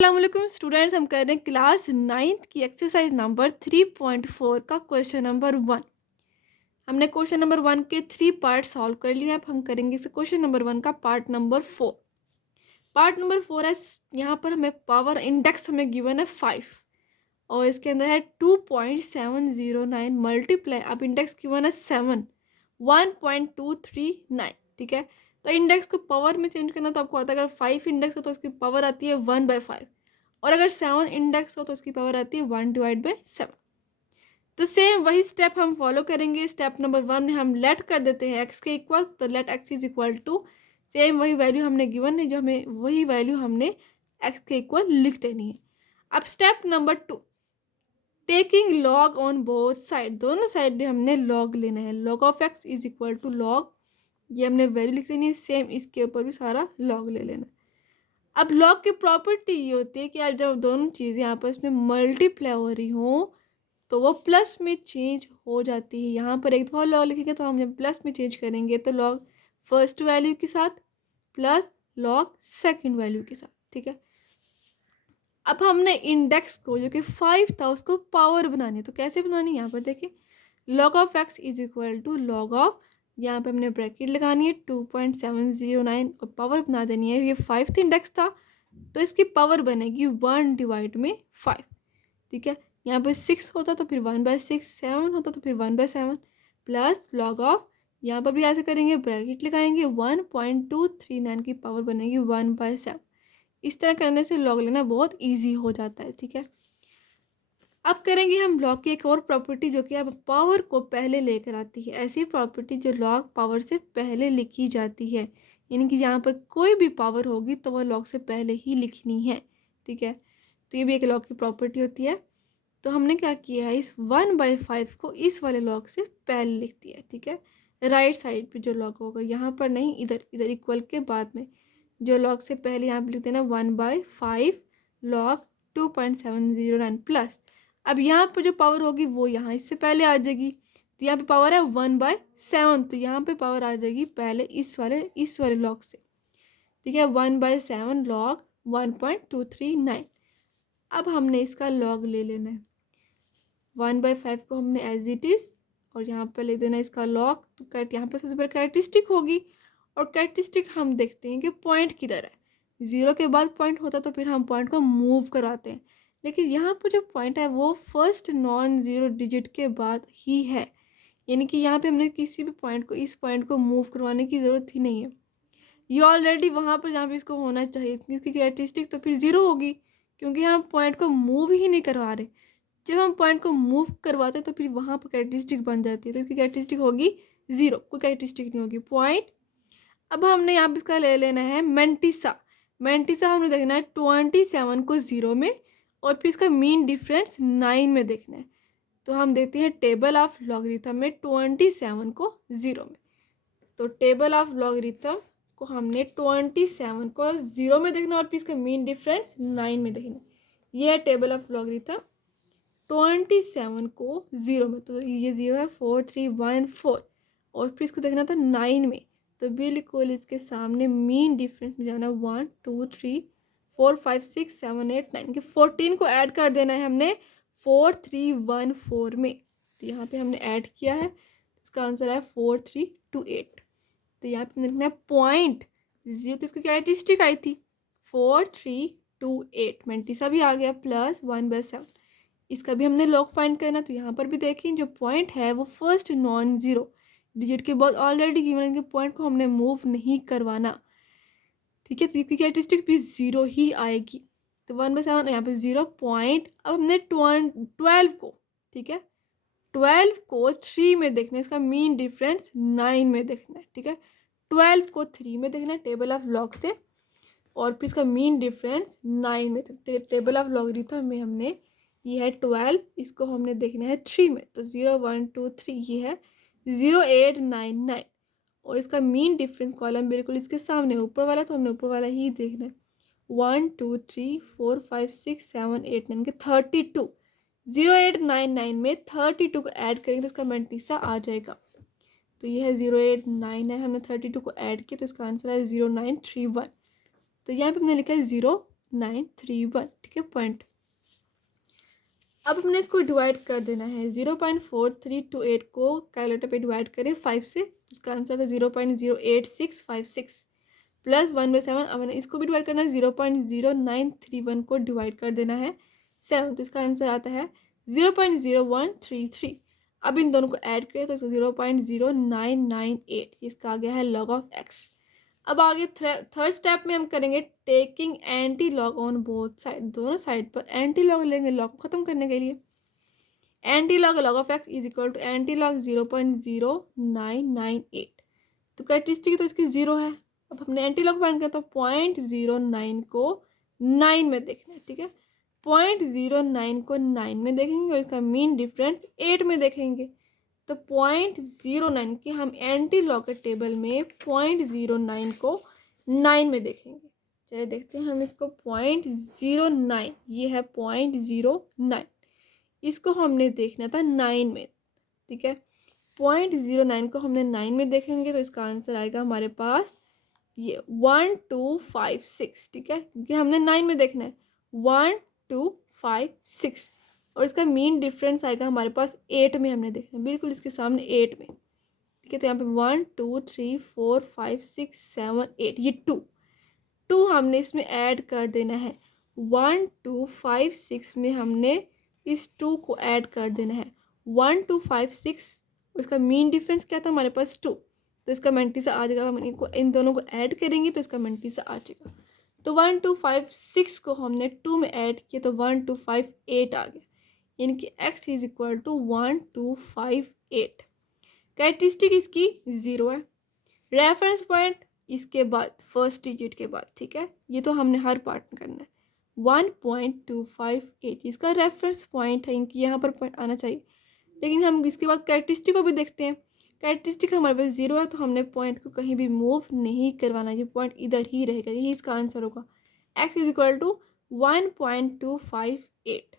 अस्सलामुअलैकुम स्टूडेंट्स, हम कर रहे हैं क्लास 9th की एक्सरसाइज नंबर 3.4 का क्वेश्चन नंबर 1। हमने क्वेश्चन नंबर 1 के 3 पार्ट सॉल्व कर लिए। अब हम करेंगे इस क्वेश्चन नंबर 1 का पार्ट नंबर 4। पार्ट नंबर 4 है, यहाँ पर हमें पावर इंडेक्स हमें गिवन है 5 और इसके अंदर है 2.709 मल्टीप्लाई, अब इंडेक्स गिवन है 7, 1.239। ठीक है, तो इंडेक्स को पावर में चेंज करना तो आपको आता है, अगर 5 इंडेक्स हो तो उसकी पावर आती है 1/5 और अगर 7 इंडेक्स हो तो उसकी पावर आती है 1/7। तो सेम वही स्टेप हम फॉलो करेंगे। स्टेप नंबर 1 में हम लेट कर देते हैं x के इक्वल, तो let x is equal to same वही वैल्यू हमने गिवन है, जो हमें वही वैल्यू हमने x के इक्वल लिख देनी है। अब step number 2, taking log on both side, दोनों साइड में हमने लॉग लेना है। Log of x is equal to log, ये हमने वैल्यू लिख देनी है। सेम इसके ऊपर भी सारा लॉग ले लेना है। अब लॉग की प्रॉपर्टी ये होती है कि आप जब दोनों चीज़ें आपस में मल्टीप्लाई हो रही हों तो वो प्लस में चेंज हो जाती है। यहाँ पर एक दफ़ा लॉग लिखेंगे तो हम जब प्लस में चेंज करेंगे तो लॉग फर्स्ट वैल्यू के साथ प्लस लॉग सेकंड वैल्यू के साथ। ठीक है, अब हमने इंडेक्स को जो कि 5 था उसको पावर बनानी है, तो कैसे बनानी है यहाँ पर देखिए। Log of x is equal to log of, यहाँ पे हमने ब्रैकेट लगानी है 2.709 और पावर बना देनी है। ये 5th इंडेक्स था तो इसकी पावर बनेगी 1/5। ठीक है, यहाँ पे 6 होता तो फिर 1/6, 7 होता तो फिर 1/7 प्लस लॉग ऑफ, यहाँ पर भी ऐसे करेंगे, ब्रैकेट लगाएंगे 1.239 की पावर बनेगी 1/7। इस तरह करने से लॉग लेना बहुत इजी हो जाता है। ठीक है, अब करेंगे हम लॉग की एक और प्रॉपर्टी जो कि अब पावर को पहले लेकर आती है। ऐसी प्रॉपर्टी जो लॉग पावर से पहले लिखी जाती है, यानी कि यहाँ पर कोई भी पावर होगी तो वह लॉग से पहले ही लिखनी है। ठीक है, तो ये भी एक लॉग की प्रॉपर्टी होती है। तो हमने क्या किया है, इस 1/5 को इस वाले लॉग से पहले लिख दिया। ठीक है, राइट साइड पे जो लॉग होगा, यहाँ पर नहीं, इधर इधर इक्वल के बाद में जो लॉग से पहले यहाँ पे लिख देना 1/5 लॉग 2.709 प्लस, अब यहाँ पर जो पावर होगी वो यहाँ इससे पहले आ जाएगी। तो यहाँ पे पावर है 1/7, तो यहाँ पे पावर आ जाएगी पहले इस वाले लॉग से। ठीक है, 1/7 लॉग 1.239। अब हमने इसका लॉग ले लेना है। 1/5 को हमने एज इट इज़ और यहाँ पर ले देना इसका लॉग। तो कैट यहाँ पर सबसे पहले कैरेक्टरिस्टिक होगी और कैरेक्टरिस्टिक हम देखते हैं कि पॉइंट किधर है। 0 के बाद पॉइंट होता तो फिर हम पॉइंट को मूव करवाते हैं, लेकिन यहाँ पर जो पॉइंट है वो फर्स्ट नॉन ज़ीरो डिजिट के बाद ही है, यानी कि यहाँ पे हमने किसी भी पॉइंट को इस पॉइंट को मूव करवाने की ज़रूरत ही नहीं है। ये ऑलरेडी वहाँ पर जहाँ पे इसको होना चाहिए, इसकी कैरेक्टरिस्टिक तो फिर 0 होगी क्योंकि हम पॉइंट को मूव ही नहीं करवा रहे। जब हम पॉइंट को मूव करवाते हैं तो फिर वहाँ पर कैरेक्टरिस्टिक बन जाती है, तो इसकी कैरेक्टरिस्टिक होगी 0, कोई कैरेक्टरिस्टिक नहीं होगी, पॉइंट। अब हमने यहाँ पे इसका ले लेना है मेंटिसा। मेंटिसा हमने देखना है 27 को 0 में और फिर इसका मीन डिफरेंस 9 में देखना है। तो हम देखते हैं टेबल ऑफ लॉगरिथम में 27 को 0 में, तो टेबल ऑफ लॉगरिथम को हमने 27 को 0 में देखना और फिर इसका मीन डिफरेंस 9 में देखना। ये है टेबल ऑफ लॉगरिथम 27 को 0 में, तो ये 0 है 4 3 1 4 और फिर इसको देखना था 9 में, तो बिल्कुल इसके सामने मीन डिफरेंस में जाना 1 2 3 4 5 6 7 8 9 के 14 को ऐड कर देना है हमने 4 3 1 4 में। तो यहाँ पे हमने ऐड किया है, इसका आंसर है 4 3 2 8। तो यहाँ पे हमने लिखना है पॉइंट 0, तो इसकी कैरेक्टरिस्टिक आई थी 4 3 2 8, मेंटिसा भी आ गया प्लस 1/7। इसका भी हमने लॉग फाइंड करना, तो यहाँ पर भी देखें जो पॉइंट है वो फर्स्ट नॉन ज़ीरो डिजिट के बाद ऑलरेडी गिवन के पॉइंट को हमने मूव नहीं करवाना। ठीक है, तो इसकी कैरेक्टरिस्टिक भी 0 ही आएगी, तो 1/7 यहाँ पे 0 पॉइंट। अब हमने 12 को, ठीक है, 12 को 3 में देखना है, इसका मीन डिफरेंस 9 में देखना है। ठीक है, 12 को 3 में देखना है टेबल ऑफ लॉग से और फिर इसका मीन डिफरेंस 9 में। टेबल ऑफ लॉगरिथम में हमने ये है 12, इसको हमने देखना है 3 में, तो 0 1 2 3 ये है 0 8 9 9 और इसका मीन डिफरेंस कॉलम बिल्कुल इसके सामने ऊपर वाला, तो हमने ऊपर वाला ही देखना है। 1 2 3 4 5 6 7 8 9 के 32, 0 8 9 9 में 32 को ऐड करेंगे तो इसका मेंटिसा आ जाएगा। तो ये है 0 8 9 9, हमने 32 को ऐड किया तो इसका आंसर है 0 9 3 1। तो यहाँ पे हमने लिखा है 0 0.0931, ठीक है, पॉइंट। अब हमने इसको डिवाइड कर देना है, 0.4328 को कैलकुलेटर पे डिवाइड करें 5 से, इसका आंसर था 0.08656 प्लस 1/7। अब मैंने इसको भी डिवाइड करना है, 0.0931 को डिवाइड कर देना है 7, तो इसका आंसर आता है 0.0133। अब इन दोनों को ऐड करें तो इसको 0.0998, इसका आ गया है log ऑफ x। अब आगे थर्ड स्टेप में हम करेंगे taking antilog on both side, दोनों साइड पर एंटी लॉग लेंगे लॉग को खत्म करने के लिए। Antilog of x is equal to antilog 0.0998, तो कैरेक्टरिस्टिक तो इसकी 0 है। अब हमने एंटी लॉग फाइंड किया तो 0.09 को 9 में देखना है, ठीक है, 0.09 को 9 में देखेंगे और इसका मीन डिफरेंस 8 में देखेंगे। तो 0.09 के हम एंटी लॉग के टेबल में 0.09 को 9 में देखेंगे। चलिए देखते हैं हम इसको 0.09, ये है 0.09, इसको हमने देखना था 9 में, ठीक है। 0.09 को हमने 9 में देखेंगे तो इसका आंसर आएगा हमारे पास ये 1256, ठीक है, क्योंकि हमने 9 में देखना है 1256, और इसका मीन डिफरेंस आएगा हमारे पास 8 में, हमने देखना है बिल्कुल इसके सामने 8 में, ठीक है। तो यहाँ पे 1 2 3 4 5 6 7 8, ये 2 हमने इसमें ऐड कर देना है, 1 2 5 6 में हमने इस 2 को ऐड कर देना है, 1 2 5 6, और इसका मीन डिफरेंस क्या था हमारे पास 2, तो इसका मल्टीसा आ जाएगा। हम इनको इन दोनों को ऐड करेंगे तो इसका मल्टीसा आ जाएगा। तो 1 2 5 6 को हमने 2 में ऐड किया तो 1 2 5 8 आ गया, यानी कि x is equal to 1258। Characteristic इसकी 0 है। रेफरेंस पॉइंट इसके बाद फर्स्ट डिजिट के बाद, ठीक है, ये तो हमने हर पार्ट में करना है। 1.258 इसका रेफरेंस पॉइंट है, इनकी यहाँ पर पॉइंट आना चाहिए, लेकिन हम इसके बाद कैरेक्टरिस्टिक को भी देखते हैं। कैरेक्टरिस्टिक हमारे पास 0 है तो हमने पॉइंट को कहीं भी मूव नहीं करवाना, ये पॉइंट इधर ही रहेगा, यही इसका आंसर होगा। x is equal to 1.258,